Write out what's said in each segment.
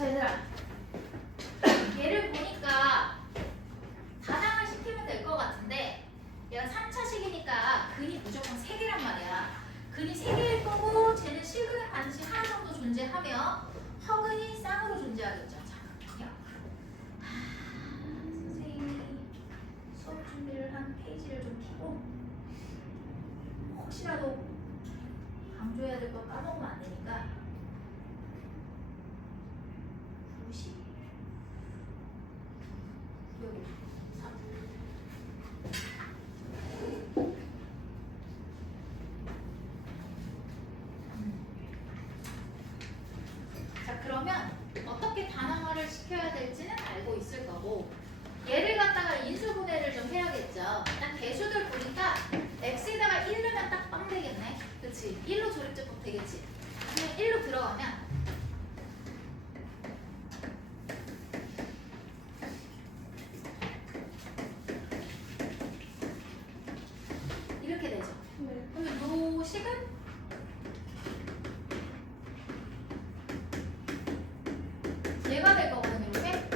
자, 얘들아. 얘를 보니까 단항을 시키면 될 것 같은데 얘가 3차식이니까 근이 무조건 3개란 말이야. 근이 3개일 거고 쟤는 실근은 반드시 하나 정도 존재하며 허근이 쌍으로 존재하겠죠. 자, 그냥 선생님이 수업 준비를 한 페이지를 좀 펴고 혹시라도 강조해야 될 거 까먹으면 안 되니까 90 여기 3 자, 그러면 어떻게 단항화를 시켜야 될지는 알고 있을 거고 얘를 갖다가 인수분해를 좀 해야겠죠. 일단 개수들 보니까 x에다가 1넣으면 딱 빵 되겠네. 그치? 1로 조립제법 되겠지. 그냥 1로 들어가면 이렇게 되죠. 그러면 요 식은 얘가 될 거거든요. 이렇게.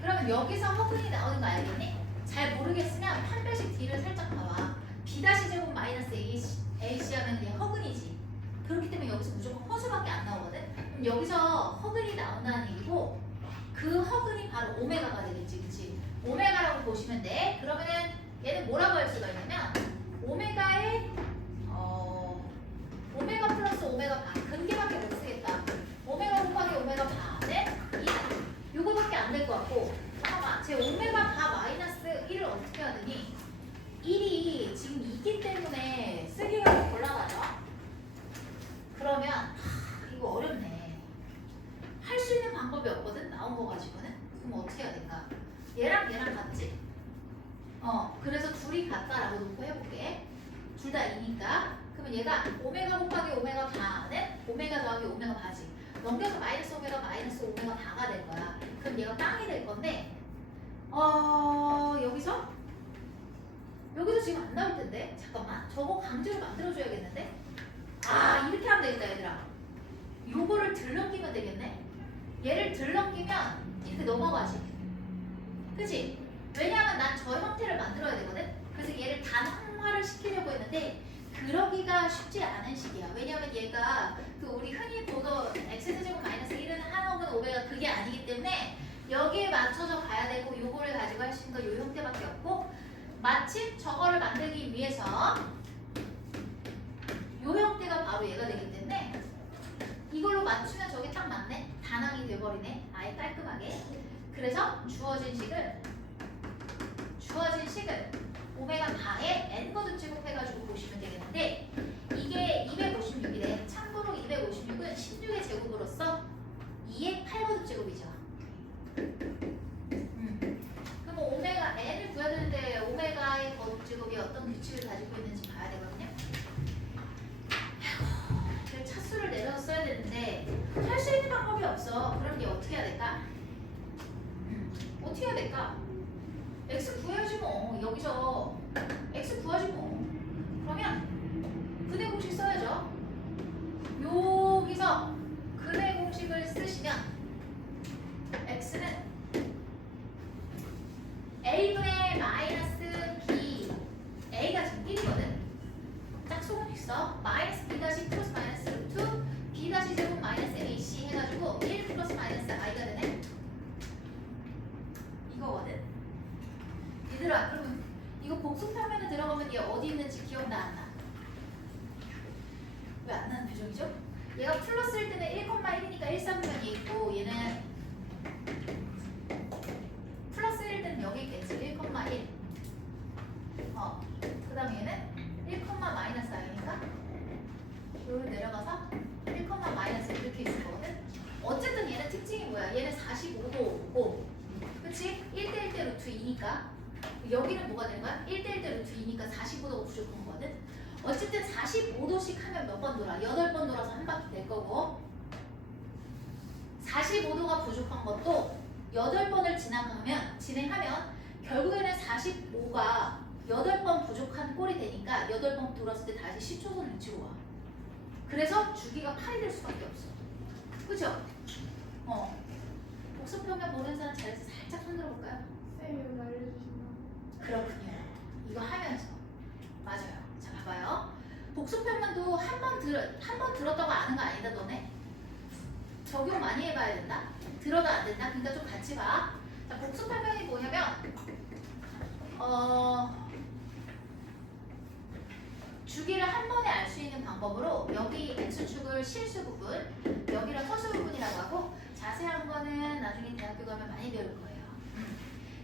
그러면 여기서 허근이 나오는 거 알겠니? 잘 모르겠으면 판별식 D를 살짝 봐봐. B-제곱 마이너스 AC 하면 얘 허근이지. 그렇기 때문에 여기서 무조건 허수밖에 안 나오거든. 그럼 여기서 허근이 나온다는 얘기고 그 허근이 바로 오메가가 되겠지. 그치? 오메가라고 보시면 돼. 그러면은 얘는 뭐라고 할 수가 있냐면 오메가의 오메가 플러스 오메가 반 근계밖에 못 쓰겠다. 오메가 곱하기 오메가 반에 2다. 요거밖에 안 될 것 같고 잠깐만 제 오메가 바 마이너스 1을 어떻게 하더니 1이 지금 2기 때문에 쓰기가 좀 곤란하죠? 그러면 이거 어렵네. 할 수 있는 방법이 없거든. 나온 거 가지고는. 그럼 어떻게 해야 될까? 얘랑 얘랑 같지? 그래서 둘이 같다라고 놓고 해볼게. 둘 다 2니까. 그러면 얘가 오메가 곱하기 오메가 바는 오메가 더하기 오메가 바지. 넘겨서 마이너스 오메가 마이너스 오메가 바가 될 거야. 그럼 얘가 빵이 될 건데 여기서 지금 안 나올 텐데 잠깐만 저거 강제로 만들어줘야겠는데 이렇게 하면 되겠다 얘들아. 요거를 들넘기면 되겠네. 얘를 들넘기면 이렇게 넘어가지. 그치? 왜냐하면 난 저 형태를 만들어야 되거든. 그래서 얘를 단항화를 시키려고 했는데 그러기가 쉽지 않은 식이야. 왜냐하면 얘가 그 우리 흔히 보던 x제곱 마이너스 1은 한억은 오메가 그게 아니기 때문에 여기에 맞춰서 가야 되고 요거를 가지고 할 수 있는 건 요 형태밖에 없고 마침 저거를 만들기 위해서 요 형태가 바로 얘가 되기 때문에 이걸로 맞추면 저게 딱 맞네. 단항이 돼버리네. 아예 깔끔하게. 그래서 주어진 식은 오메가 바에 n거듭 제곱해가지고 보시면 되겠는데 이게 256이래. 참고로 256은 16의 제곱으로서 2의 8거듭 제곱이죠. 그럼 오메가 n을 구해야 되는데 오메가의 거듭 제곱이 어떤 규칙을 가지고 있는지 봐야 되거든요. 아이고, 차수를 내려서 써야 되는데 할 수 있는 방법이 없어. 그럼 얘 어떻게 해야 될까? 어떻게 해야 될까? x 구해야지 뭐. 여기서 x 구하지 뭐. 그러면 근의 공식 써야죠. 여기서 근의 공식을 쓰시면 x는 a분의 마이너스 b a가 지금 1이거든. 짝수공식 써. 마이너스 b 다시 플러스 마이너스 루트 b 다시 제곱 마이너스 ac 해가지고 1 플러스 마이너스 i가 되네. 이거거든. 얘들아 그러면 이거 복수평면에 들어가면 얘 어디 있는지 기억나 안 나? 왜 안 나는 표정이죠? 얘가 플러스일 때는 1,1이니까 1,3면이 있고 얘는 플러스일 때는 여기 있겠지. 1,1 그 다음에 얘는 1, 마이너스 i니까 여기 내려가서 1, 마이너스 이렇게 있을 거거든. 어쨌든 얘는 특징이 뭐야? 얘는 45도고 그치? 1대 1대 루트 2니까 여기는 뭐가 되는 거야? 1대 1대 루트 2니까 45도가 부족한 거거든. 어쨌든 45도씩 하면 몇 번 돌아? 8번 돌아서 한 바퀴 될 거고 45도가 부족한 것도 8번을 진행하면 결국에는 45가 8번 부족한 꼴이 되니까 8번 돌았을 때 다시 10초선을 치고 와. 그래서 주기가 8이 될 수밖에 없어. 그죠? 복수평면 모르는 사람 잘해서 살짝 손 들어볼까요? 쌤이 여기 알려주신다. 그렇군요. 이거 하면서 맞아요. 자 봐봐요. 복수평면도 한 번 들었다고 아는 거 아니다 너네? 적용 많이 해봐야 된다. 들어도 안 된다. 그러니까 좀 같이 봐. 자 복수평면이 뭐냐면 주기를 한 번에 알 수 있는 방법으로 여기 x축을 실수 부분, 여기를 허수 부분이라고 하고 자세한 거는 나중에 대학교 가면 많이 배울 거예요.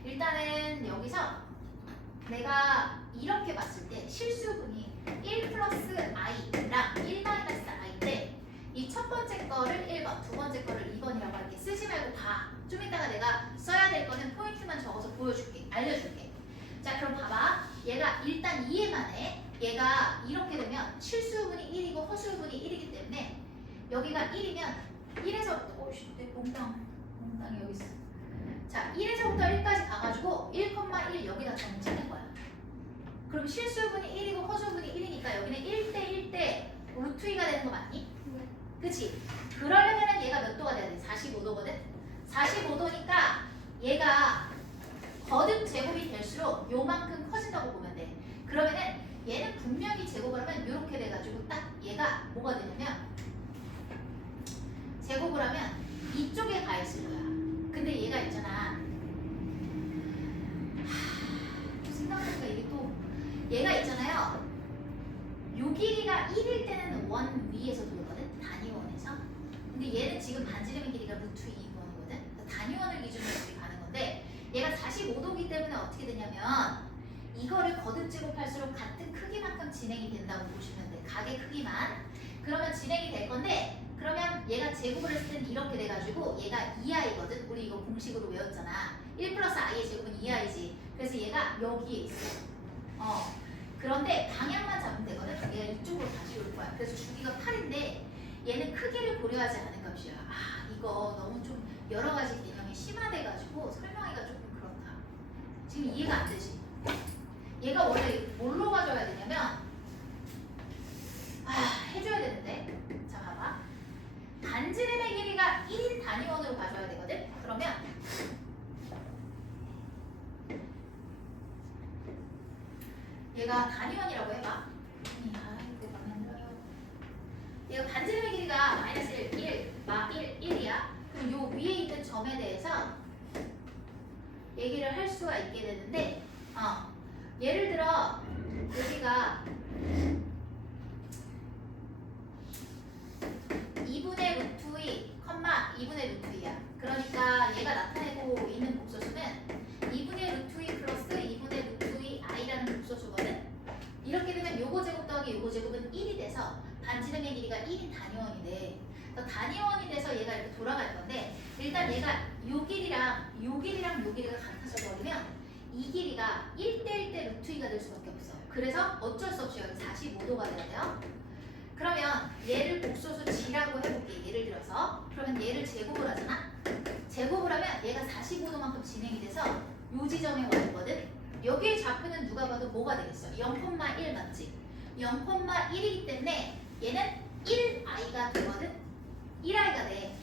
일단은 여기서 내가 이렇게 봤을 때 실수분이 1 플러스 i랑 1 마이너스 i인데 이 첫 번째 거를 1번, 두 번째 거를 2번이라고 할게. 쓰지 말고 봐. 좀 이따가 내가 써야 될 거는 포인트만 적어서 보여줄게. 알려줄게. 자 그럼 봐봐. 얘가 일단 이해만 해. 얘가 이렇게 되면 실수분이 1이고 허수분이 1이기 때문에 여기가 1이면 1에서부터 내 몽땅이 여기 있어. 자 1에서부터 1까지 가가지고 1,1 여기다 정치하는 거야. 그럼 실수분이 1이고 허수분이 1이니까 여기는 1대 1대 루트 2가 되는 거 맞니? 네. 그치? 그러려면 얘가 몇 도가 돼야 돼? 45도거든? 45도니까 얘가 거듭 제곱이 될수록 요만큼 커진다고 보면 돼. 그러면은 얘는 분명히 제곱을 하면 이렇게 돼가지고 딱 얘가 뭐가 되냐면 제곱을 하면 이쪽에 가 있을 거야. 근데 얘가 있잖아. 생각해보니까 이게 또 얘가 있잖아요. 요 길이가 1일 때는 원 위에서 돌거든. 단위원에서. 근데 얘는 지금 반지름의 길이가 루트 2원이거든. 단위원을 기준으로 이렇게 가는 건데 얘가 45도기 때문에 어떻게 되냐면 이거를 거듭 제곱할수록 같은 크기만큼 진행이 된다고 보시면 돼. 각의 크기만. 그러면 진행이 될 건데 그러면 얘가 제곱을 했을 때는 이렇게 돼가지고 얘가 2i거든. 우리 이거 공식으로 외웠잖아. 1 플러스 i의 제곱은 2i지. 그래서 얘가 여기에 있어. 그런데 방향만 잡으면 되거든. 얘가 이쪽으로 다시 올 거야. 그래서 주기가 8인데 얘는 크기를 고려하지 않은 값이야. 아 이거 너무 좀 여러 가지 개념이 심화돼가지고 설명하기가 조금 그렇다. 지금 이해가 안 되지? 얘가 원래 뭘로 가져야 되냐면 해줘야 되는데 자 봐봐. 반지름의 길이가 1인 단위원으로 가져야 되거든. 그러면 얘가 단위원이라고 해봐. 이거 마음에 안 들어요. 얘가 반지름의 길이가 마이너스 1, 1이야. 그럼 요 위에 있는 점에 대해서 얘기를 할 수가 있게 되는데 예를 들어 여기가 2분의 루트 2, 2분의 루트 2야. 그러니까 얘가 나타내고 있는 복소수는 2분의 루트 2 플러스 2분의 루트 2 i라는 복소수거든. 이렇게 되면 요거 제곱 더하기 요거 제곱은 1이 돼서 반지름의 길이가 1인 단위원이 돼. 그래서 단위원이 돼서 얘가 이렇게 돌아갈 건데 일단 얘가 요 길이랑 요 길이랑 요 길이가 같아져 버리면 이 길이가 1대1대 루트 2가 될 수밖에 없어. 그래서 어쩔 수 없이 여기 45도가 돼야 돼요. 그러면 얘를 복소수 g라고 해볼게. 예를 들어서 그러면 얘를 제곱을 하잖아. 제곱을 하면 얘가 45도만큼 진행이 돼서 요 지점에 와 있거든. 여기에 좌표는 누가 봐도 뭐가 되겠어? 0,1 맞지? 0,1이기 때문에 얘는 1i가 되거든. 1i가 돼.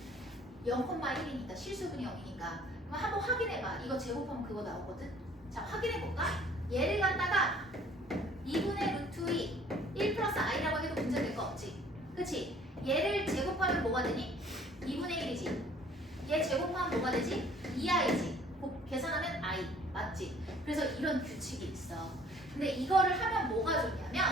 0,1이니까 실수분이 0이니까. 그럼 한번 확인해봐. 이거 제곱하면 그거 나오거든. 자 확인해볼까? 얘를 갖다가 2분의 루트 2 1 플러스 i라고 해도 문제될 거 없지. 그치? 얘를 제곱하면 뭐가 되니? 2분의 1이지. 얘 제곱하면 뭐가 되지? 2i지. 계산하면 i. 맞지? 그래서 이런 규칙이 있어. 근데 이거를 하면 뭐가 좋냐면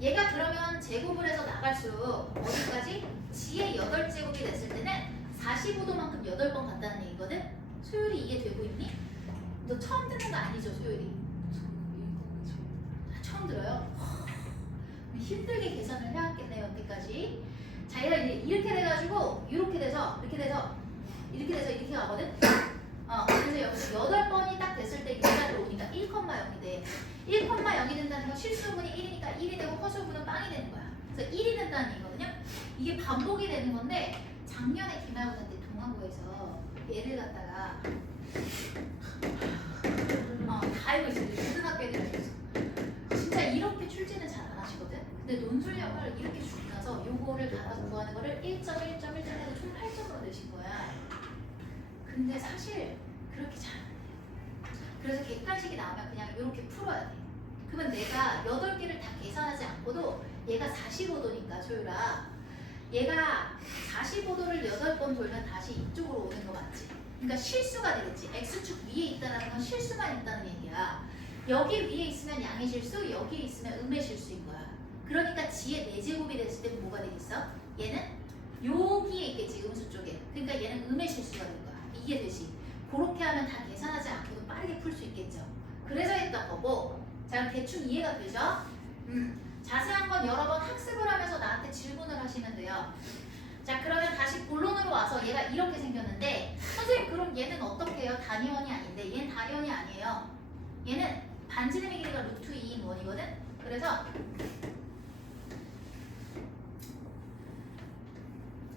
얘가 그러면 제곱을 해서 나갈수록 어디까지? g의 8제곱이 됐을 때는 45도만큼 8번 간다는 얘기거든? 소율이 이게 되고 있니? 너 처음 듣는 거 아니죠, 소율이? 처음 들어요? 힘들게 계산을 해왔겠네요, 여기까지. 자, 얘가 이제 이렇게 돼가지고 이렇게 돼서 이렇게 가거든? 그래서 여기서 8번이 딱 됐을 때 얘가 들어오니까 1,0이 돼. 1,0이 된다는 건 실수분이 1이니까 1이 되고 허수분은 빵이 되는 거야. 그래서 1이 된다는 얘기거든요. 이게 반복이 되는 건데 작년에 김하고한테 동아고에서 얘를 갖다가 다 알고 있어요. 모든 학교 애들이 알고 있어. 진짜 이렇게 출제는 잘 안 하시거든. 근데 논술력을 이렇게 주고 나서 요거를 받아서 구하는 거를 1.1.1.1 해서 총 8점으로 내신 거야. 근데 사실 그렇게 잘 안 돼. 그래서 객관식이 나오면 그냥 이렇게 풀어야 돼. 그러면 내가 8개를 다 계산하지 않고도 얘가 45도니까 조율아, 얘가 45도를 8번 돌면 다시 이쪽으로 오는 거 맞지? 그러니까 실수가 되겠지. X축 위에 있다는 건 실수만 있다는 얘기야. 여기 위에 있으면 양의 실수, 여기에 있으면 음의 실수인 거야. 그러니까 지의 4제곱이 됐을 때 뭐가 되겠어? 얘는 여기에 있겠지, 음수 쪽에. 그러니까 얘는 음의 실수가 될 거야. 이게 되지. 그렇게 하면 다 계산하지 않고도 빠르게 풀 수 있겠죠. 그래서 했던 거고. 자, 대충 이해가 되죠? 자세한 건 여러 번 학습을 하면서 나한테 질문을 하시면 돼요. 자, 그러면 다시 본론으로 와서 얘가 이렇게 생겼는데, 선생님 그럼 얘는 어떻게 해요? 단위원이 아닌데 얘는 단위원이 아니에요. 얘는 반지름의 길이가 루트 2인 원이거든? 그래서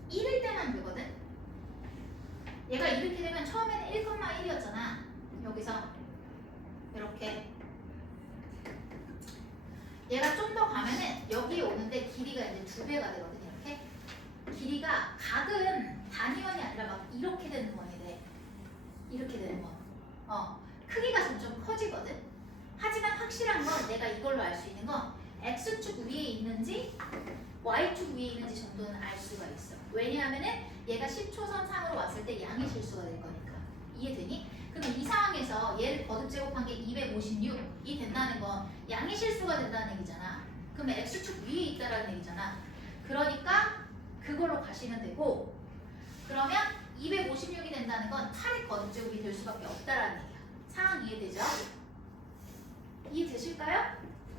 1일 때만 되거든? 얘가 이렇게 되면 처음에는 1,1이었잖아. 여기서 이렇게 얘가 좀 더 가면은 여기에 오는데 길이가 이제 2배가 되거든. 이렇게 길이가 각은 단위원이 아니라 막 이렇게 되는 원이 돼. 이렇게 되는 원. 크기가 점점 커지거든. 하지만 확실한 건 내가 이걸로 알 수 있는 건 X축 위에 있는지 Y축 위에 있는지 정도는 알 수가 있어. 왜냐하면은 얘가 10초선 상으로 왔을 때 양의 실수가 될 거니까. 이해되니? 그럼 이 상황에서 얘를 거듭 제곱한 게 256이 된다는 건 양의 실수가 된다는 얘기잖아. 그러면 X축 위에 있다라는 얘기잖아. 그러니까 그걸로 가시면 되고, 그러면 256이 된다는 건 8의 거듭 제곱이 될 수밖에 없다라는 얘기야. 상황 이해되죠? 이해되실까요?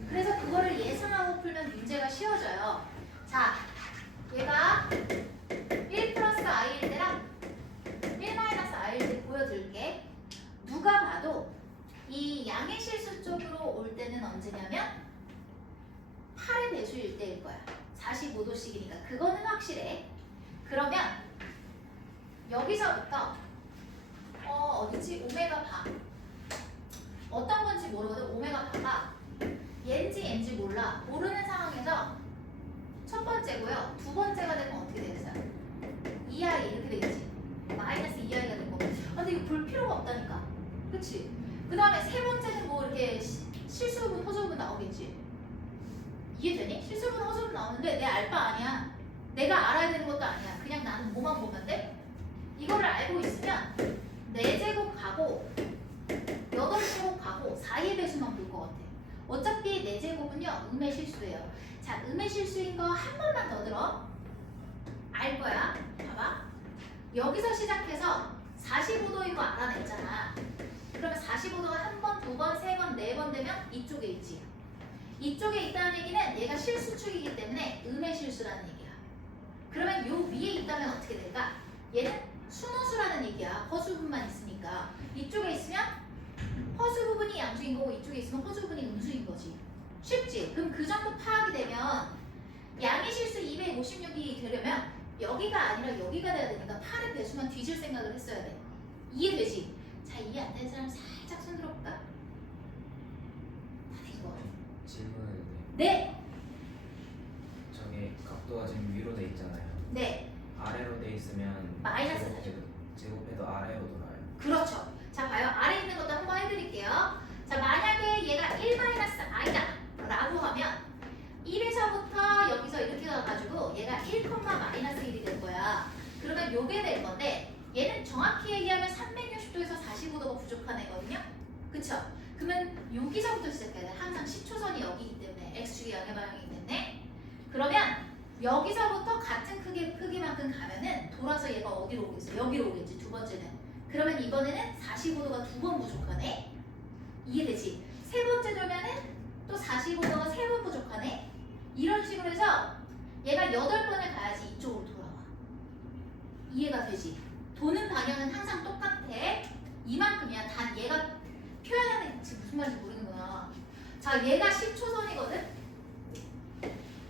그래서 그거를 예상하고 풀면 문제가 쉬워져요. 자, 얘가 1 플러스 i일 때랑 1 마이너스 i일 때 보여드릴게. 누가 봐도 이 양의 실수 쪽으로 올 때는 언제냐면 8의 배수일 때일 거야. 45도씩이니까 그거는 확실해. 그러면 여기서부터 어디지? 오메가 바. 어떤 건지 모르거든. 오메가 바가 얘인지 얘인지 몰라. 모르는 상황에서 첫 번째고요. 두 번째가 되면 어떻게 되겠어요? 2i 이렇게 되겠지. 마이너스 2i가 될 거고. 근데 이거 볼 필요가 없다니까. 그치? 그 다음에 세 번째는 뭐 이렇게 실수분, 허수분 나오겠지. 이해되니? 실수분, 허수분 나오는데 내 알 바 아니야. 내가 알아야 되는 것도 아니야. 그냥 나는 뭐만 보면 돼? 이거를 알고 있으면 4제곱 가고 8제곱 가고 4의 배수만 볼 것 같아. 어차피 4제곱은요 음의 실수예요. 자, 음의 실수인 거 한 번만 더 들어. 알 거야. 봐봐. 여기서 시작해서 45도인 거 알아냈잖아. 그러면 45도가 한 번, 두 번, 세 번, 네 번 되면 이쪽에 있지. 이쪽에 있다는 얘기는 얘가 실수축이기 때문에 음의 실수라는 얘기야. 그러면 요 위에 있다면 어떻게 될까? 얘는 순호수라는 얘기야. 허수분만 있으니까. 이쪽에 있으면 허수 부분이 양수인 거고 이쪽에 있으면 허수 부분이 음수인 거지. 쉽지? 그럼 그 정도 파악이 되면 양의 실수 256이 되려면 여기가 아니라 여기가 돼야 되니까 8의 배수만 뒤질 생각을 했어야 돼. 이해되지? 자, 이해 안 되는 사람 살짝 손 들어볼까? 다 되죠? 질문해도 돼요? 네! 저기 각도가 지금 위로 돼 있잖아요. 네! 아래로 돼 있으면 마이너스 제곱해도 아래로 돌아요. 그렇죠. 자, 봐요. 아래 있는 것도 한번 해드릴게요. 자, 만약에 얘가 1-i다 라고 하면 1에서부터 여기서 이렇게 가가지고 얘가 1,-1이 될 거야. 그러면 요게 될 건데 얘는 정확히 얘기하면 360도에서 45도가 부족한 애거든요. 그쵸? 그러면 여기서부터 시작해야 돼. 항상 10초선이 여기이기 때문에 X축이 양의 방향이기 때문에. 그러면 여기서부터 같은 크기만큼 가면은 돌아서 얘가 어디로 오겠어? 여기로 오겠지. 두 번째는. 그러면 이번에는 45도가 2번 부족하네. 이해되지? 세 번째 돌면은 또 45도가 3번 부족하네. 이런 식으로 해서 얘가 8번을 가야지 이쪽으로 돌아와. 이해가 되지? 도는 방향은 항상 똑같아. 이만큼이야. 단 얘가 표현하는 게 지금 무슨 말인지 모르는구나. 자, 얘가 10초선이거든?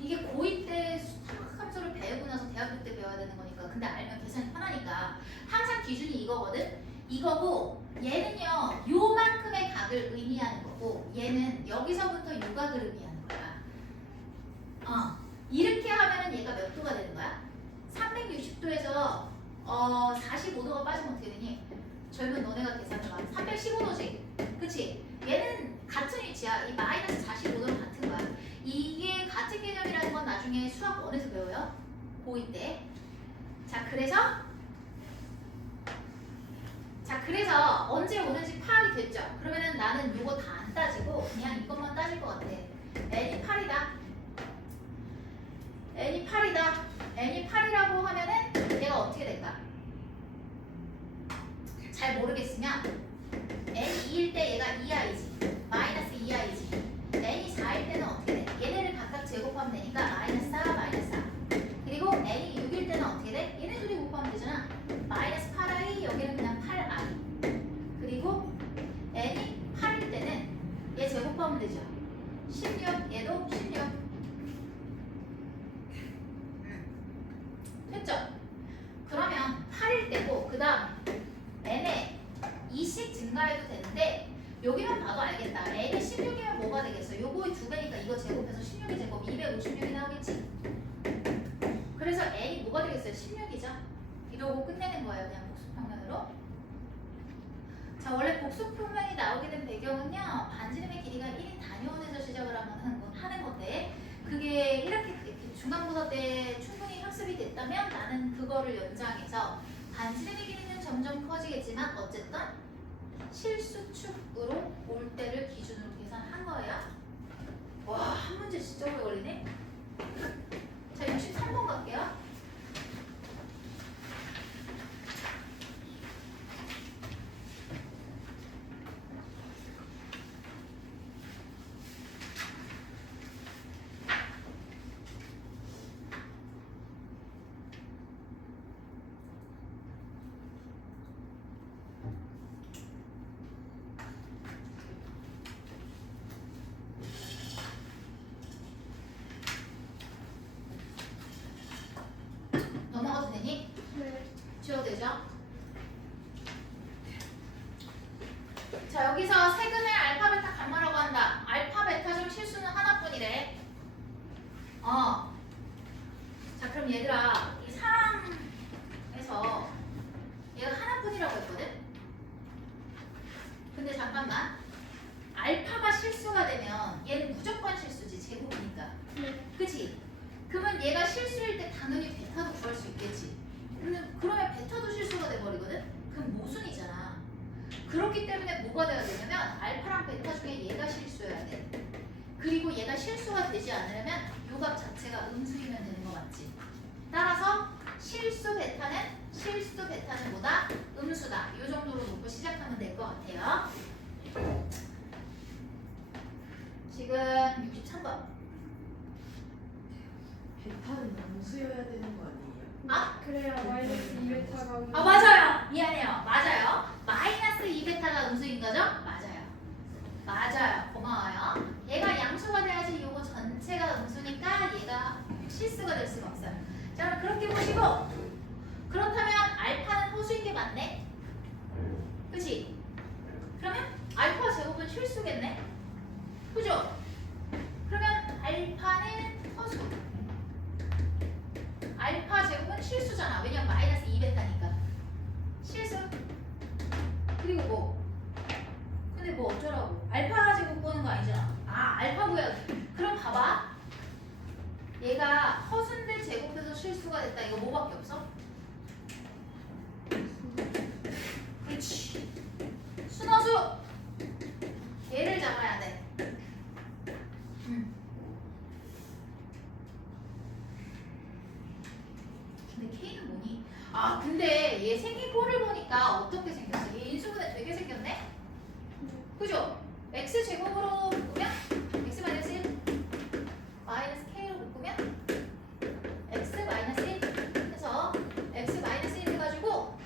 이게 고2 때 삼각함수를 배우고 나서 대학교 때 배워야 되는 거니까. 근데 알면 계산이 편하니까. 항상 기준이 이거거든? 이거고 얘는요 요만큼의 각을 의미하는 거고 얘는 여기서부터 요 각을 의미하는 거야. 이렇게 하면은 얘가 몇 도가 되는 거야? 360도에서 45도가 빠지면 어떻게 되니? 그래서 언제 오는지 파악이 됐죠? 그러면은 나는 이거 다 안 따지고 그냥 이것만 따질 것 같아. n이 8이다. n이 8이다. n이 8이라고 하면은 얘가 어떻게 될까? 잘 모르겠으면 n이 2일 때 얘가 2i지. 마이너스 2i지. n이 4일 때는 어떻게 돼? 얘네를 각각 제곱하면 되니까 마이너스 4, 마이너스 4. 그리고 n이 6일 때는 어떻게 돼? 얘네 둘이 곱하면 되잖아. 마이너스 8i, 여기는 그냥 8i. 그리고 n이 8일 때는 얘 제곱하면 되죠. 16, 얘도 16. 됐죠? 그러면 8일 때고 그 다음 n에 2씩 증가해도 되는데 여기만 봐도 알겠다. n이 16이면 뭐가 되겠어? 요거의 2배니까 이거 제곱해서 16의 제곱 256이 나오겠지? 그래서 n이 뭐가 되겠어요? 16이죠? 이러고 끝내는 거예요. 그냥 복수평면으로. 자, 원래 복수평면이 나오게 된 배경은요. 반지름의 길이가 1인 단위원에서 시작을 하는 건데 그게 이렇게 중간고사 때 충분히 학습이 됐다면 나는 그거를 연장해서 반지름의 길이는 점점 커지겠지만 어쨌든 실수축으로 올 때를 기준으로 계산한 거예요. 와, 한 문제 진짜 오래 걸리네. 자, 63번 갈게요. 넘어가도 되니? 네. 지워도 되죠? 자, 여기서 세근을 알파, 베타, 감마라고 한다. 알파, 베타 중 실수는 하나뿐이래. 자, 그럼 얘들아, 이 사람에서 얘가 하나뿐이라고 했거든? 근데 잠깐만. 알파가 실수가 되면 얘는 무조건 실수지, 제곱이니까. 네. 그치? 그러면 얘가 실수일 때 당연히 베타도 구할 수 있겠지. 그러면 베타도 실수가 돼버리거든? 그럼 모순이잖아. 그렇기 때문에 뭐가 돼야 되냐면 알파랑 베타 중에 얘가 실수여야 돼. 그리고 얘가 실수가 되지 않으려면 요 값 자체가 음수이면 되는 거 맞지? 따라서 실수 베타는 뭐다? 음수다. 요 정도로 놓고 시작하면 될 것 같아요. 지금 63번. 베타는 음수여야 되는 거 아니에요? 아? 그래야 마이너스 2베타가 아, 맞아요. 미안해요. 맞아요. 마이너스 2베타가 음수인 거죠? 맞아요. 고마워요. 얘가 양수가 돼야지 요거 전체가 음수니까 얘가 실수가 될 수가 없어요. 자, 그럼 그렇게 보시고 그렇다면 알파는 허수인 게 맞네? 그치? 그러면 알파 제곱은 실수겠네? 그죠? 그러면 알파는 허수. 알파 제곱은 실수잖아. 왜냐면 마이너스 2베타니까. 실수. 그리고 뭐? 근데 뭐 어쩌라고? 알파 제곱 구하는 거 아니잖아. 아, 알파 구해야 돼. 그럼 봐봐. 얘가 허수인데 제곱해서 실수가 됐다. 이거 뭐밖에 없어? 그렇지. 순허수. 얘를 잡아야 돼. 근데 K는 뭐니? 아, 근데 얘 생긴 꼴을 보니까 어떻게 생겼어? 얘 인수분해 되게 생겼네? 그죠? x 제곱으로 묶으면 x 마이너스 1 마이너스 k로 묶으면 x 마이너스 1 해서 x 마이너스 1 해가지고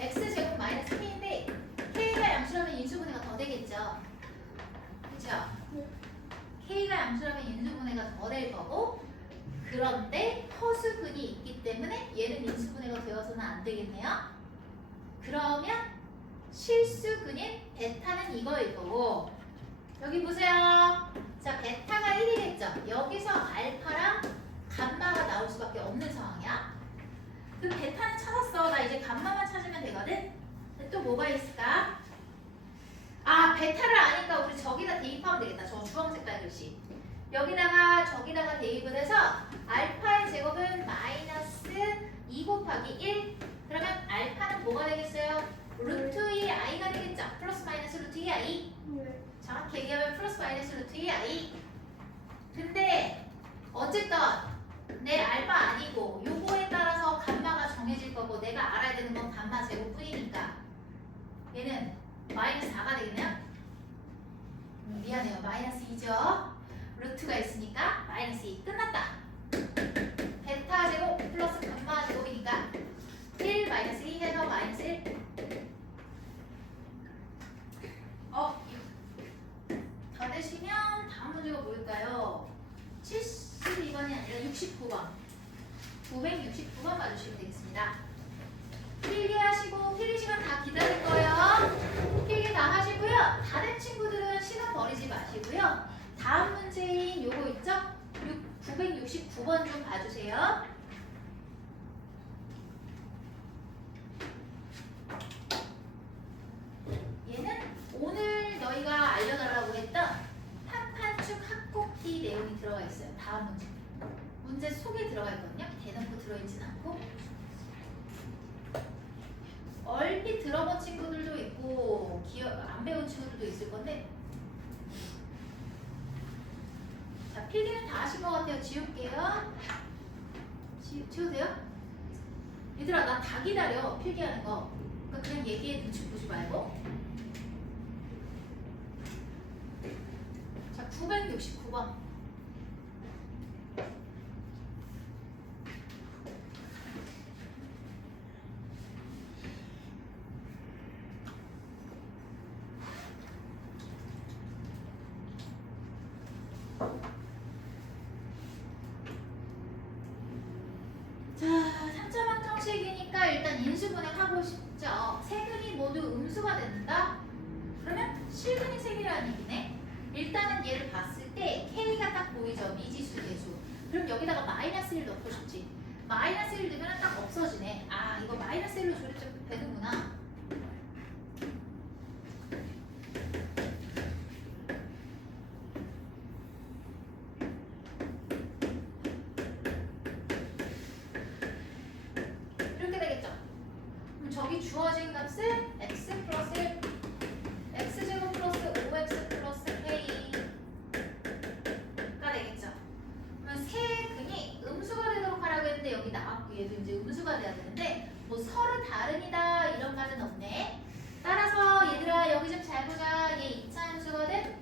x 제곱 마이너스 k인데 k가 양수라면 인수분해가 더 되겠죠? 그쵸? k가 양수라면 인수분해가 더 될 거고 그런데 허수근이 있기 때문에 얘는 인수분해가 되어서는 안 되겠네요. 그러면 실수근인 베타는 이거일 거고 여기 보세요. 자, 베타가 1이겠죠. 여기서 알파랑 감마가 나올 수밖에 없는 상황이야. 그럼 베타는 찾았어. 나 이제 감마만 찾으면 되거든. 근데 또 뭐가 있을까? 아, 베타를 아니까 우리 저기다 대입하면 되겠다. 저 주황 색깔 글씨. 여기다가 저기다가 대입을 해서 알파의 제곱은 마이너스 2 곱하기 1. 그러면 알파는 뭐가 되겠어요? 루트 2 i가 되겠죠? 플러스 마이너스 루트 2 i. 네. 정확히 얘기하면 플러스 마이너스 루트 2 i. 근데 어쨌든 내 알파 아니고 요거에 따라서 감마가 정해질 거고 내가 알아야 되는 건 감마 제곱뿐이니까 얘는 마이너스 4가 되겠네요? 미안해요. 마이너스 2죠? 루트가 있으니까 마이너스 2 끝났다. 베타 제곱 플러스 감마 제곱이니까 1 마이너스 2 해서 마이너스 1. 다 되시면 다음 문제가 뭘까요? 72번이 아니라 69번. 969번 봐주시면 되겠습니다. 필기하시고 필기 시간 다 기다릴 거예요. 필기 다 하시고요. 다른 친구들은 시간 버리지 마시고요. 다음 문제인 요거 있죠? 969번 좀 봐주세요. 얘는 오늘 너희가 알려달라고 했던 한판축 합곡기 내용이 들어가 있어요. 다음 문제. 문제 속에 들어가 있거든요. 대놓고 들어있진 않고. 얼핏 들어본 친구들도 있고 안 배운 친구들도 있을 건데 자 필기는 다 하신 것 같아요. 지울게요. 지워도 돼요? 얘들아 나 다 기다려 필기하는 거. 그러니까 그냥 얘기에 눈치 보지 말고. 자 969번. 자, 3차 방정식이니까 일단 인수분해 하고 싶죠. 세근이 모두 음수가 된다? 그러면 실근이 세개라는 얘기네. 일단은 얘를 봤을 때 K가 딱 보이죠. 미지수 계수. 그럼 여기다가 마이너스 1 넣고 싶지. 마이너스 1 넣으면 딱 없어지네. 아, 이거 마이너스 1로 조립 되는구나. 이렇게 되겠죠. 그럼 저기 주어진 값은 x 플러스 1, x제곱 플러스 5x 플러스 k가 되겠죠. 그러면 세 근이 음수가 되도록 하라고 했는데 여기 나왔고 얘도 이제 음수가 돼야 되는데 뭐 서로 다릅니다 이런 말은 없네. 따라서 얘들아 여기 좀 잘 보자. 얘 2차 함수거든.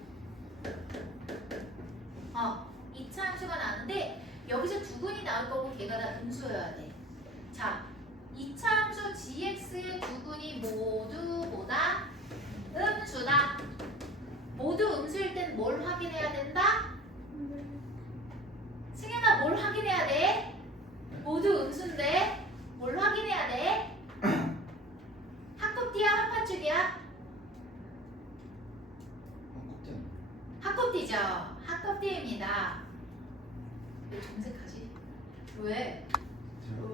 2차 함수가 나는데 여기서 두 근이 나올 거고 걔가 다 음수여야 돼. 자 2차 함수 gx의 두 근이 모두 뭐다? 음수다. 모두 음수일 땐 뭘 확인해야 된다? 승현아 뭘 확인해야 돼? 모두 음수인데 뭘 확인해야 돼? 합곱디야 합판축이야? 합곱디죠. 합곱디입니다. 왜 정색하지? 왜?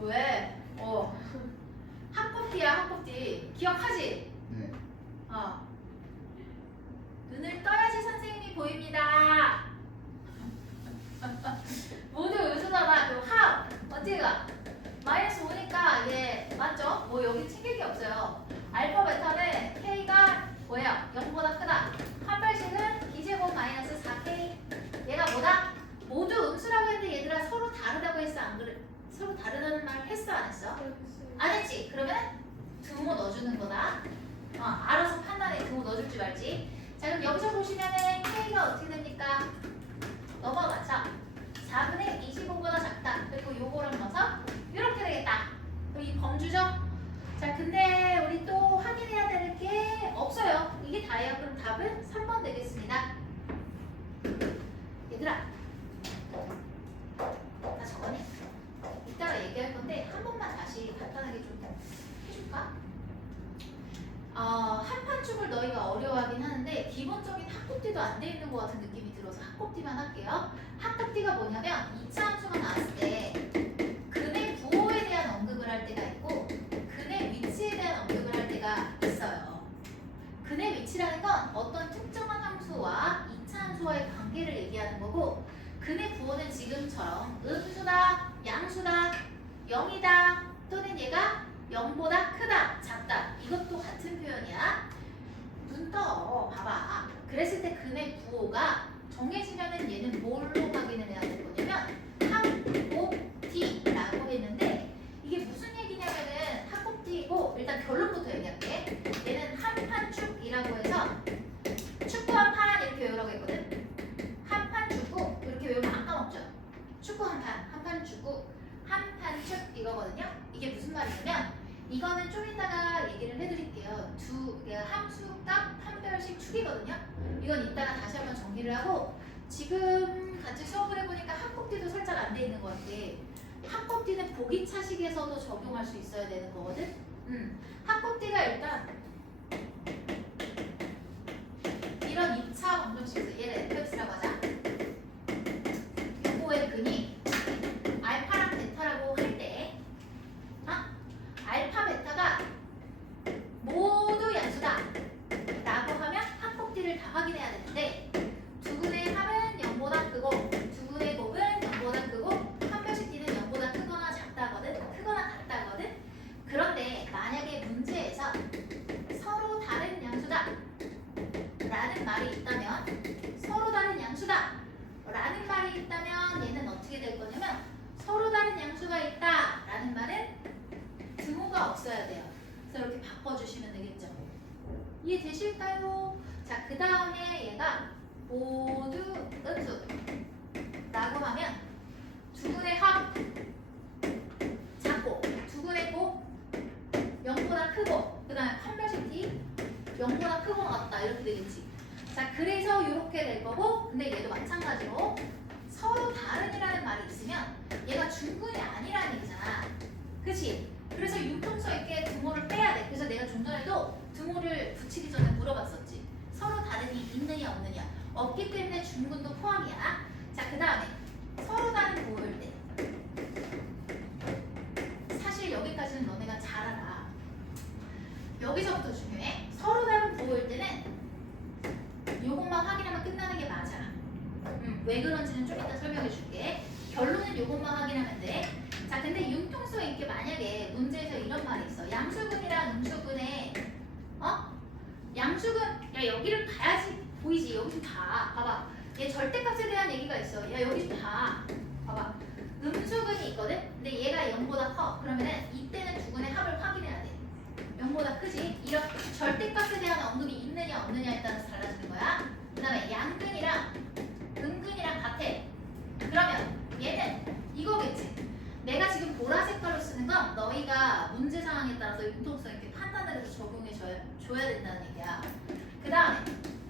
왜? 합곱디야 합곱디. 기억하지? 네. 눈을 떠야지 선생님이 보입니다. 모두 음수잖아. 그럼 합 언제가? 마이너스 5니까 얘 맞죠? 뭐 여기 챙길 게 없어요. 알파 베타는 K가 뭐예요? 0보다 크다. 한발씩은 B제곱 마이너스 4K. 얘가 뭐다? 모두 음수라고 했는데 얘들아 서로 다르다고 했어 안 그래? 서로 다르다는 말 했어 안 했어? 안 했지? 그러면 등호 넣어주는 거다. 알아서 판단해. 등호 넣어줄지 말지. 자 그럼 여기서 보시면은 K가 어떻게 됩니까? 넘어가죠. 4분의 25보다 작다. 그리고 요거를 넣어서 이렇게 되겠다. 그럼 이 범주죠? 자 근데 우리 또 확인해야 될 게 없어요. 이게 다예요. 그럼 답은 3번 되겠습니다. 얘들아 나 저번에 이따가 얘기할 건데 한 번만 다시 간단하게 좀 해줄까? 한판축을 너희가 어려워하긴 하는데 기본적인 합곱디도 안 돼 있는 것 같은 느낌이 들어서 합곱디만 할게요. 합곱디가 뭐냐면 2차 함수가 나왔을 때 근의 부호에 대한 언급을 할 때가 있고 근의 위치에 대한 언급을 할 때가 있어요. 근의 위치라는 건 어떤 특정한 함수와 2차 함수와의 관계를 얘기하는 거고 근의 부호는 지금처럼 음수다, 양수다, 0이다, 또는 얘가 0보다 크다, 작다. 이것도 같은 표현이야. 눈 떠. 봐봐. 그랬을 때 근의 부호가 정해지면은 얘는 뭘로 확인을 해야 될 거냐면 합곱티라고 했는데 이게 무슨 얘기냐면은 합곱티고 일단 결론부터 얘기할게. 얘는 한판축이라고 해서 축구 한 판 이렇게 외우라고 했거든. 한판 축구 이렇게 외우면 안 까먹죠. 축구 한 판, 한판 축구, 한판축 이거거든요. 이게 무슨 말이냐면 이거는 좀 이따가 얘기를 해드릴게요. 함수값 판별식 축이거든요. 이건 이따가 다시 한번 정리를 하고 지금 같이 수업을 해보니까 합곱티도 살짝 안 돼 있는 것 같아. 합곱티는 보기차식에서도 적용할 수 있어야 되는 거거든. 합곱티가 일단 이런 2차 방정식에서 얘를 fx라고 하자. 요거의 근이 알파랑 베타라고 할 때 알파 베타가 모두 양수다 라고 하면 합곱티를 다 확인해야 되는데 두근의 합은 0보다 크고 두근의 곱은 0보다 크고 판별식 t는 0보다 크거나 작다거든, 크거나 같다거든. 그런데 만약에 문제에서 서로 다른 양수다 라는 말이 있다면 서로 다른 양수다 라는 말이 있다면 얘는 어떻게 될 거냐면 서로 다른 양수가 있다 라는 말은 등호가 없어야 돼요. 그래서 이렇게 바꿔주시면 되겠죠. 이해되실까요? 자, 그 다음에 얘가 모두 음수라고 하면 두근의 합 작고 두근의 곱 0보다 크고 그 다음에 판별식 t 0보다 크거나 같다 이렇게 되겠지. 자, 그래서 이렇게 될 거고 근데 얘도 마찬가지로 서로 다른이라는 말이 있으면 얘가 중근이 아니라는 얘기잖아. 그치? 그래서 융통성 있게 등호를 빼야 돼. 그래서 내가 좀 전에도 등호를 붙이기 전에 물어봤었지. 서로 다른이 있느냐 없느냐. 없기 때문에 중근도 포함이야. 자, 그 다음에 서로 다른 부호일 때 사실 여기까지는 너네가 잘 알아. 여기서부터 중요해. 서로 다른 부호일 때는 요것만 확인하면 끝나는 게 맞아. 왜 그런지는 좀 이따 설명해 줄게. 결론은 요것만 확인하면 돼. 자, 근데 융통성 있게 만약에 문제에서 이런 말이 있어. 양수근이랑 음수근에 양수근 야 여기를 봐야지 보이지. 여기 좀 봐. 봐봐. 얘 절대값에 대한 얘기가 있어. 야 여기 좀 봐. 봐봐. 음수근이 있거든. 근데 얘가 0보다 커. 그러면은 이때는 두근의 합을 확인해야 돼. 0보다 크지? 이런 절대값에 대한 언급이 있느냐 없느냐에 따라서 달라지는 거야. 그 다음에 양근이랑 음근이랑 같아. 그러면 얘는 이거겠지. 내가 지금 보라 색깔로 쓰는 건 너희가 문제 상황에 따라서 융통성 있게 판단을 해서 적용해 줘야 된다는 얘기야. 그 다음에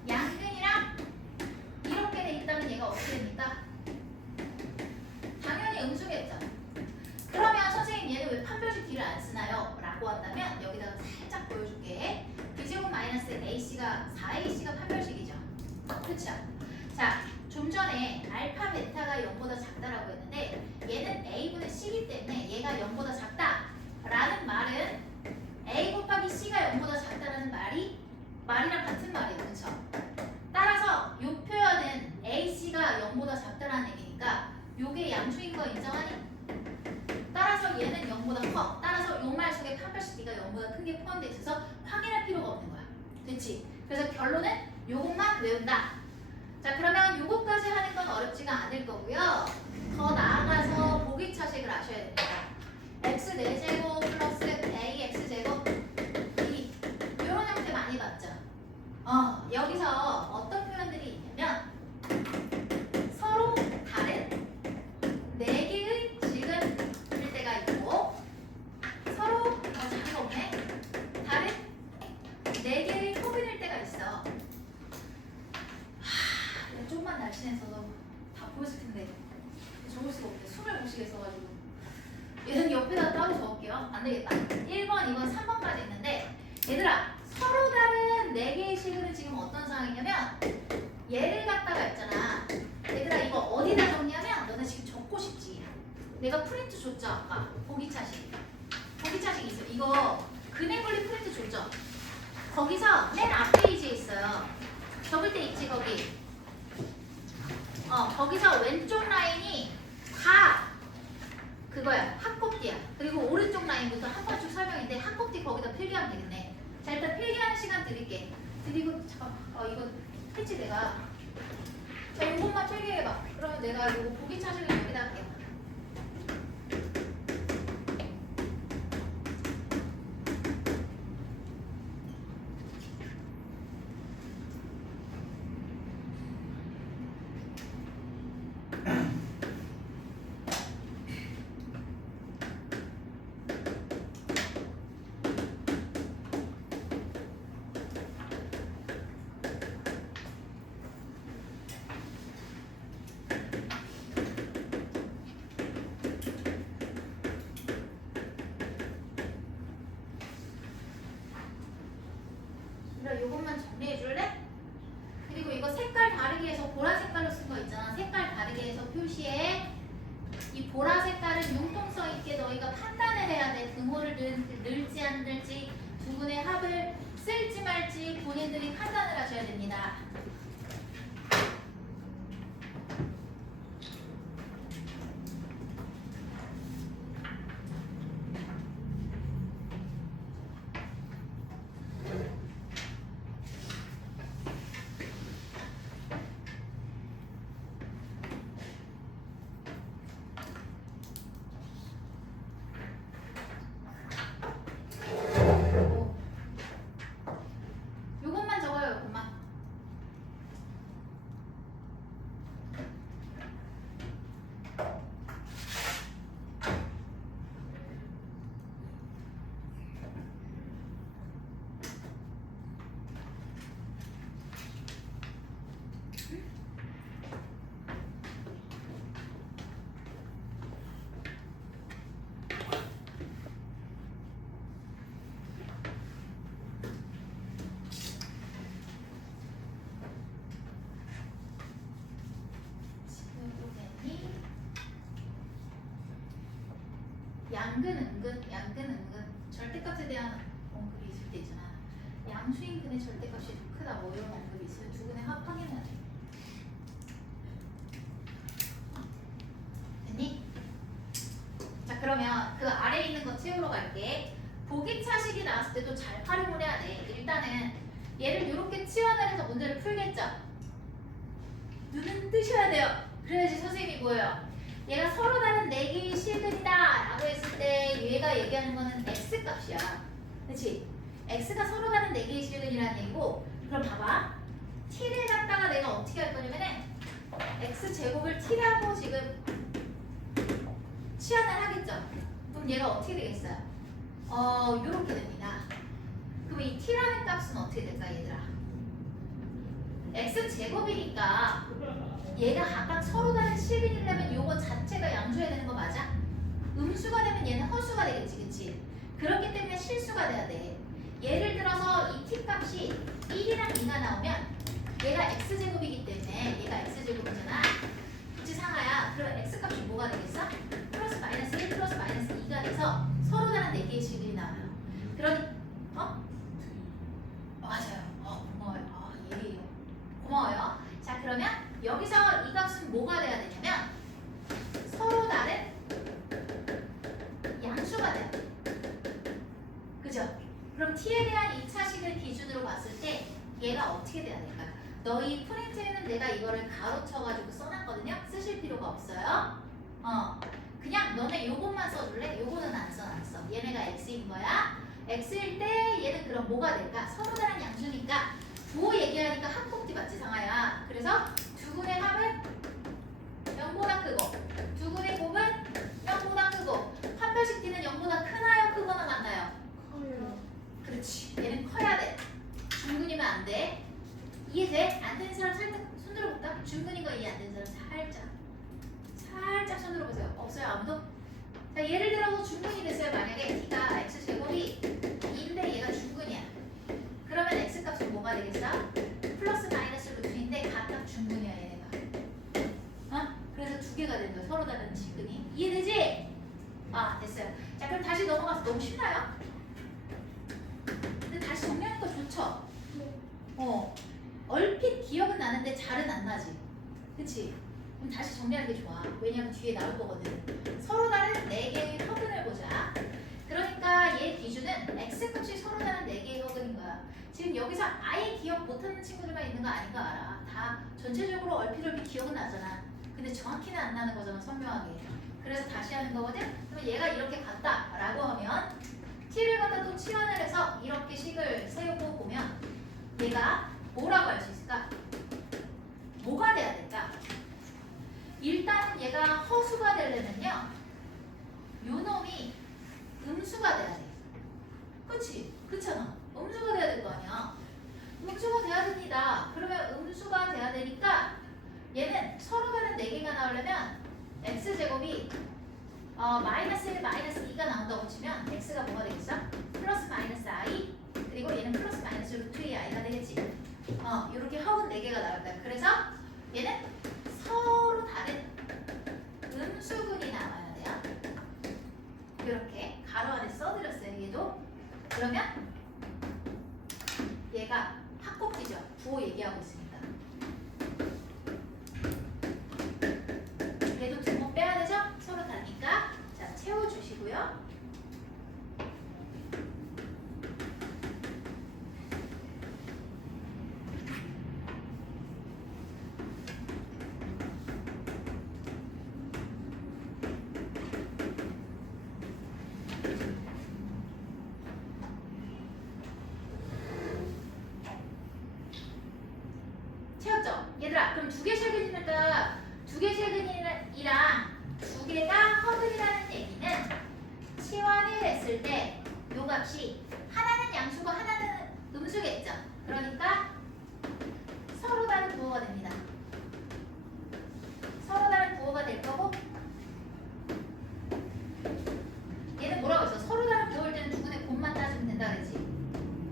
양근이랑 이렇게 돼 있다면 얘가 어떻게 됩니까? 당연히 음수겠죠. 그러면 선생님 얘는 왜 판별식 D를 안 쓰나요? 라고 한다면 여기다가 살짝 보여줄게. B제곱 마이너스 AC가 4AC가 판별식이죠. 그쵸? 자, 좀 전에 알파 베타가 0보다 작다라고 했는데 얘는 A분의 C이기 때문에 얘가 0보다 작다 라는 말은 A 곱하기 C가 0보다 작다라는 말이랑 같은 말이에요. 그쵸? 따라서 이 표현은 AC가 0보다 작다라는 얘기니까 요게 양수인 거 인정하니? 따라서 얘는 0보다 커. 따라서 요 말 속에 판별식 D가 0보다 큰 게 포함되어 있어서 확인할 필요가 없는 거야. 됐지? 그래서 결론은 요것만 외운다. 자, 그러면 요것까지 하는 건 어렵지가 않을 거고요. 더 나아가서 보기차식을 아셔야 됩니다. x 4제곱 플러스 ax제곱 이런 형태 많이 봤죠? 여기서 어떤 표현들이 있냐면 서로 다른 4개의 질근일 때가 있고 서로 자리가 없네. 다른 4개의 표빈일 때가 있어. 조금만 날씬해서도 다 보였을 텐데 적을 수가 없네. 숨을 못 쉬게 써가지고 얘는 옆에다 따로 적을게요. 안 되겠다. 1번, 2번, 3번까지 있는데 얘들아 서로 다른 4개의 실근은 지금 어떤 상황이냐면 얘를 갖다가 있잖아. 얘들아 이거 어디다 적냐면 너네 지금 적고 싶지. 내가 프린트 줬죠 아까. 보기차식 있어. 이거 근해 분리 프린트 줬죠. 거기서 맨 앞 페이지에 있어요. 적을 때 있지 거기. 거기서 왼쪽 라인이 다 그거야. 합곱디야. 그리고 오른쪽 라인부터 한 번씩 설명인데 합곱디 거기다 필기하면 되겠네. 자, 일단 필기하는 시간 드릴게. 드리고 잠깐만. 이거 했지 내가. 자, 이것만 필기해봐. 그러면 내가 이거 보기 차식을 여기다 할게. 그래, 요것만 정리해 줄래? 그리고 이거 색깔 다르게 해서 보라 색깔로 쓴 거 있잖아. 색깔 다르게 해서 표시해. 이 보라 색깔은 융통성 있게 너희가 판단을 해야 돼. 등호를 넣을지 안 넣을지, 두근의 합을 쓸지 말지 본인들이 판단을 하셔야 됩니다. 요것만 적어요, 요것만. 양근 절대값에 대한 언급이 있을 때 있잖아. 양수인근의 절대값이 더 크다 뭐 이런 언급이 있으면 두근의 합 확인해야 돼. 됐니? 자, 그러면 그 아래에 있는 거 채우러 갈게. 보기차식이 나왔을 때도 잘 활용을 해야 돼. 일단은 얘를 이렇게 치환을 해서 문제를 풀겠죠. 눈은 뜨셔야 돼요. 그래야지 선생님이 보여요. 얘가 서로 다른 4개의 실근이다 라고 했을 때 얘가 얘기하는 거는 x값이야. 그치? x가 서로 다른 4개의 실근이라는 얘기고, 그럼 봐봐. t를 갖다가 내가 어떻게 할 거냐면은 x제곱을 t라고 지금 치환을 하겠죠. 그럼 얘가 어떻게 되겠어요? 요렇게 됩니다. 그럼 이 t라는 값은 어떻게 될까 얘들아? x제곱이니까 얘가 각각 서로 다른 실근이라면 요거 자체가 양수해야 되는 거 맞아? 음수가 되면 얘는 허수가 되겠지, 그치? 그렇기 때문에 실수가 돼야 돼. 예를 들어서 이 t 값이 1이랑 2가 나오면 얘가 x제곱이기 때문에 얘가 x제곱이잖아. 그치 상아야? 그럼 x값이 뭐가 되겠어? 플러스 마이너스 1 플러스 마이너스 2가 돼서 서로 다른 4개의 실근이 나와요. 그런 맞아요. 고마워요. 예의요. 고마워요. 자, 그러면 여기서 이 값은 뭐가 돼야 되냐면 서로 다른 양수가 돼요. 그죠? 그럼 t에 대한 2차식을 기준으로 봤을 때 얘가 어떻게 돼야 될까? 너희 프린트에는 내가 이거를 가로쳐가지고 써놨거든요. 쓰실 필요가 없어요. 그냥 너네 요것만 써줄래? 요거는 안 써놨어. 얘네가 x인 거야. x일 때 얘는 그럼 뭐가 될까? 서로 다른 양수니까 부호 얘기하니까 합곱디 맞지 상아야. 그래서 두근의 합은 0보다 크고 두근의 곱은 0보다 크고 판별식 t는 0보다 크나요? 크거나 같나요? 커요. 그렇지. 얘는 커야 돼. 중근이면 안 돼. 이해돼? 안 되는 사람 살짝 손 들어볼까? 중근인 거 이해 안 되는 사람 살짝 손 들어보세요. 없어요 아무도? 자, 예를 들어서 중근이 됐어요. 만약에 t가 x제곱이 2인데 얘가 중근이야. 그러면 x값은 뭐가 되겠어? 플러스 마이너스 루트인데 각각 중근이야 얘네가. 그래서 두 개가 되는 거야. 서로 다른 직근이. 이해되지? 됐어요. 자, 그럼 다시 넘어가서 너무 쉽나요? 근데 다시 정리하니까 좋죠? 네. 얼핏 기억은 나는데 잘은 안 나지. 그치? 그럼 다시 정리하는 게 좋아. 왜냐면 뒤에 나올 거거든. 서로 다른 4개의 허근을 보자. 그러니까 얘 기준은 x값이 서로 다른 4개의 허근인 거야. 지금 여기서 아예 기억 못하는 친구들만 있는 거 아닌 거 알아. 다 전체적으로 얼핏얼핏 기억은 나잖아. 근데 정확히는 안 나는 거잖아, 선명하게. 그래서 다시 하는 거거든. 그러면 얘가 이렇게 갔다라고 하면 t를 갖다 또 치환을 해서 이렇게 식을 세우고 보면 얘가 뭐라고 할 수 있을까? 뭐가 돼야 될까? 일단 얘가 허수가 되려면요, 요 놈이 음수가 돼야 돼. 그치? 그렇잖아. 음수가 돼야 될 거 아니야. 음수가 돼야 됩니다. 그러면 음수가 돼야 되니까 얘는 서로 다른 4개가 나오려면 x제곱이 마이너스 1, 마이너스 2가 나온다고 치면 x가 뭐가 되겠어? 플러스 마이너스 i, 그리고 얘는 플러스 마이너스 루트 2 i가 되겠지. 이렇게 허근 4개가 나올 거야. 그래서 얘는 서로 다른 음수근이 나와야 돼요. 이렇게 가로 안에 써드렸어요. 얘도. 그러면 얘가 합곡지죠. 부호 얘기하고 있으니까. 얘도 등호 빼야 되죠? 서로 다르니까. 자, 채워주시고요. 채웠죠? 얘들아, 그럼 2개 실근이니까 2개 실근이랑 2개가 허근이라는 얘기는 치환을 했을 때 요 값이 하나는 양수고 하나는 음수겠죠? 그러니까 서로 다른 부호가 됩니다. 서로 다른 부호가 될 거고, 얘는 뭐라고 했어? 서로 다른 부호일 때는 두 군의 곱만 따지면 된다 그랬지?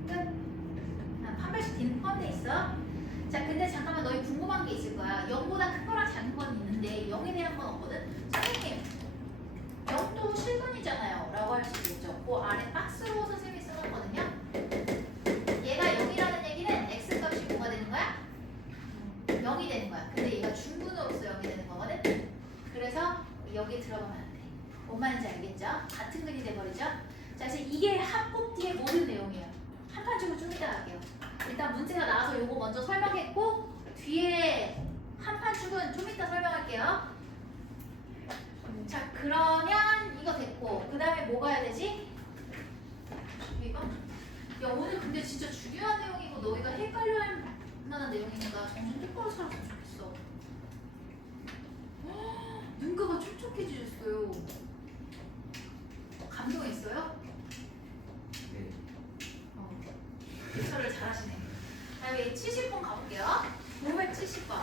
끝? 판별식 D는 포함돼 있어. 자, 근데 잠깐만, 너희 궁금한 게 있을 거야. 0보다 큰 거랑 작은 건 있는데 0에 대한 건 없거든? 선생님, 0도 실근이잖아요 라고 할 수 있겠죠. 그 아래 박스로 선생님이 써놨거든요. 얘가 0이라는 얘기는 x값이 뭐가 되는 거야? 0이 되는 거야. 근데 얘가 중근으로서 0이 되는 거거든? 그래서 여기에 들어가면 안 돼. 뭔 말인지 알겠죠? 같은 근이 돼버리죠? 자, 그래서 이게 합곡 뒤의 모든 내용이에요. 한 판 주고 좀 이따 할게요. 일단 문제가 나와서 요거 먼저 설명했고, 뒤에 한판 축은 좀 이따 설명할게요. 자, 그러면 이거 됐고, 그 다음에 뭐가 해야 되지? 이거? 야, 오늘 근데 진짜 중요한 내용이고 너희가 헷갈려할 만한 내용이니까 정신 똑바로 차렸으면 좋겠어. 눈가가 촉촉해지셨어요. 감동했어요? 네. 대처를 잘하시네. 다음에 70번 가볼게요. 570번.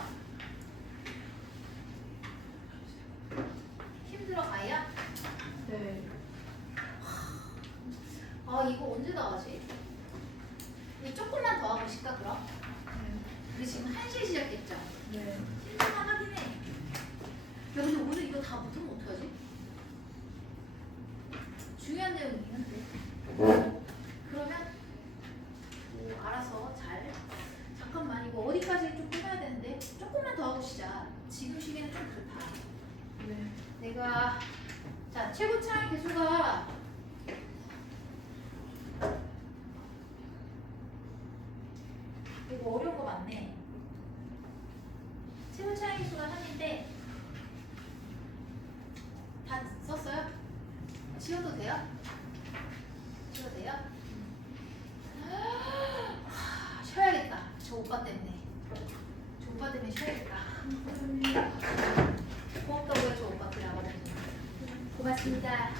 힘들어가요? 네. 이거 언제 나가지? 이거 조금만 더 하고 싶까 그럼? 우리 지금 1시에 시작했죠? 네. 힘들만 하긴 해. 야, 근데 오늘 이거 다 못하면 어떡하지? 중요한 내용이 있는데. 그러면 알아서 잘. 잠깐만, 이거 어디까지 좀 끊어야 되는데 조금만 더 하고 시작. 지금 시기는 좀 그렇다. 네. 내가 자, 최고차의 개수가 이거 어려운 거 많네. 최고차의 개수가 3인데 다 썼어요? 지워도 돼요? 지워도 돼요? 쉬어야겠다. 저 오빠 때문에. 저 오빠 때문에 쉬어야겠다. 고맙다고요, 저 오빠. 그래, 고맙습니다.